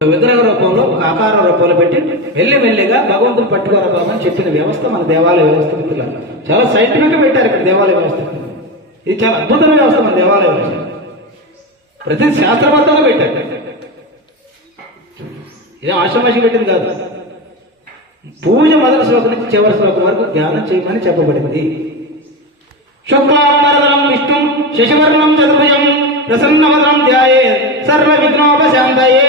విగ్రహ రూపంలో ఒక ఆకార రూపంలో పెట్టి మెల్లి మెల్లిగా భగవంతుని పట్టుకోరని చెప్పిన వ్యవస్థ మన దేవాలయ వ్యవస్థ మిత్రులు చాలా సైంటిఫిక్ పెట్టారు ఇక్కడ దేవాలయ వ్యవస్థ. ఇది చాలా అద్భుతమైన వ్యవస్థ మన దేవాలయ వ్యవస్థ. ప్రతి శాస్త్రబద్ధంగా పెట్టారు. ఇది ఆశ్రమాషి పెట్టింది కాదు. పూజ మొదటి శ్లోకం నుంచి చివరి శ్లోకం వరకు ధ్యానం చేయమని చెప్పబడింది. శుక్లాంబరదనం విష్ణు శశివర్ణం చతుర్భుజం ప్రసన్నవదనం ధ్యాయే సర్వ విఘ్నోపశాంతయే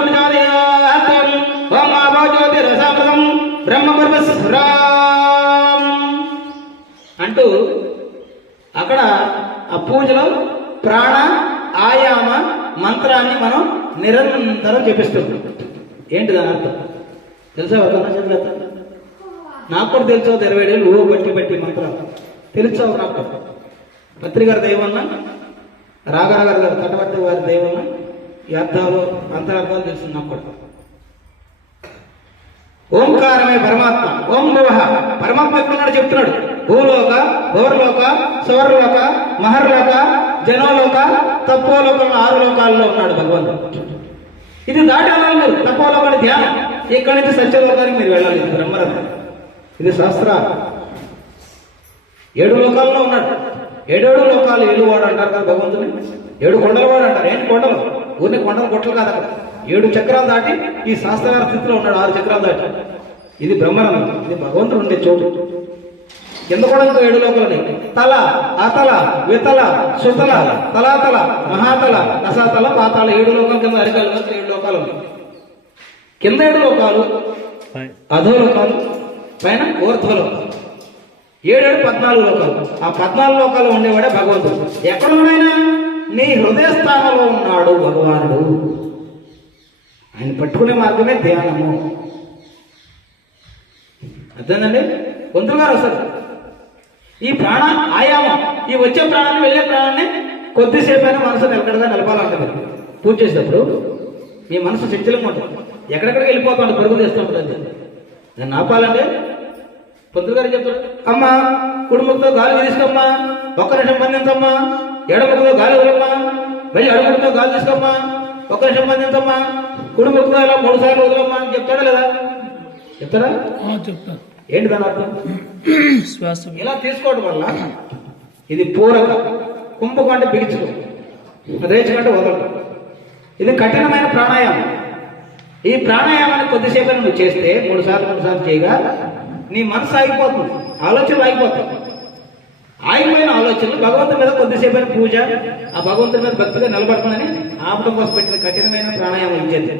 జ్యోతిరసామృతం అంటూ అక్కడ ఆ పూజలో ప్రాణ ఆయామ మంత్రాన్ని మనం నిరంతరం జపిస్తున్నాం ఏంటి దాని అర్థం? తెలుసా ఎవరికన్నా చెప్పలేదు? నాకు కూడా తెలుసో ఒక ఇరవై ఏళ్ళు ఓ బట్టి బట్టి మంత్రం. తెలుసా నాకు? పత్రిక గారి దైవన్న రాఘానగర్ గారు తటవర్తి వారి దైవన్న ఈ అర్థాలు అంతరార్థాలు తెలుసు నాకు కూడా. ఓంకారమే పరమాత్మ. ఓం భువః. పరమాత్మ ఎక్కడున్నాడు చెప్తున్నాడు. భూలోక భవర్లోక సువర్లోక మహర్లోక జనోలోక తపోలోకంలో ఆరు లోకాల్లో ఉన్నాడు భగవంతుడు. ఇది దాటాలి మీరు తపోలోకాన్ని ధ్యానం. ఇక్కడి నుంచి సత్యలోకానికి మీరు వెళ్ళాలి? ఇది బ్రహ్మరథం. ఇది శాస్త్ర ఏడు లోకాల్లో ఉన్నాడు. ఏడేడు లోకాలు ఏలువాడు అంటారు కదా భగవంతుని? ఏడు కొండలవాడు అంటారు. ఏంటి కొండలు? ఊరిని కొండలు కొట్టలు కాదు అక్కడ. ఏడు చక్రాలు దాటి ఈ శాస్త్రగారి స్థితిలో ఉన్నాడు ఆరు చక్రాలు దాటి. ఇది బ్రహ్మరంగం ఇది భగవంతుడు ఉండే చోటు. కింద కూడా ఇంకో ఏడు లోకాలని తల అతల వితల సుతల తలాతల మహాతల రసాతల పాతాల ఏడు లోకాల కింద అరికాలు ఏడు లోకాలు ఉన్నాయి. కింద ఏడు లోకాలు అధోలోకాలు పైన ఊర్ధ్వలోకాలు ఏడేడు పద్నాలుగు లోకాలు. ఆ పద్నాలుగు లోకాలు ఉండేవాడే భగవంతుడు. ఎక్కడ ఉన్నాయన నీ హృదయ స్థానంలో ఉన్నాడు భగవానుడు. ఆయన పట్టుకునే మార్గమే ధ్యానము. అర్థందండి గొంతులు గారు వస్తారు. ఈ ప్రాణ ఆయామం ఈ వచ్చే ప్రాణాన్ని వెళ్ళే ప్రాణాన్ని కొద్దిసేపు అయినా మనసు నిలకడగా నిలపాలంటారు పూజ చేసేటప్పుడు మీ మనసు చంచలంగా ఉంటుంది. ఎక్కడెక్కడికి వెళ్ళిపోతుంది పరుగులు చేస్తూ ఉంటుంది దాన్ని ఆపాలంటే పొద్దులు గారు చెప్తాడు అమ్మా కుటుంబంతో గాలి తీసుకోమ్మా ఒక్క నిమిషం బంధించమ్మా ఎడముఖతో గాలి వదలమ్మా మళ్ళీ అడుగుతో గాలి తీసుకోమ్మా ఒక్క నిమిషం బంధించమ్మా కుటుంబంతో అలా మూడు సార్లు వదలమ్మా అని చెప్తాడా లేదా? చెప్తారా చెప్తా. ఏంటి దాని అర్థం? శ్వాస. ఇలా తీసుకోవడం వల్ల ఇది పూరక కుంభకం అంటే బిగించుకో రేచుకంటే వదలటం ఇది కఠినమైన ప్రాణాయామం. ఈ ప్రాణాయామాన్ని కొద్దిసేపు నువ్వు చేస్తే మూడు సార్లు మూడు సార్లు చేయగా నీ మనసు ఆగిపోతుంది. ఆలోచనలు ఆగిపోతాయి. ఆగిపోయిన ఆలోచనలు భగవంతుని మీద కొద్దిసేపైన పూజ ఆ భగవంతుని మీద భక్తిగా నిలబడమని ఆపడం కోసం పెట్టిన కఠినమైన ప్రాణాయామం ఇచ్చేది.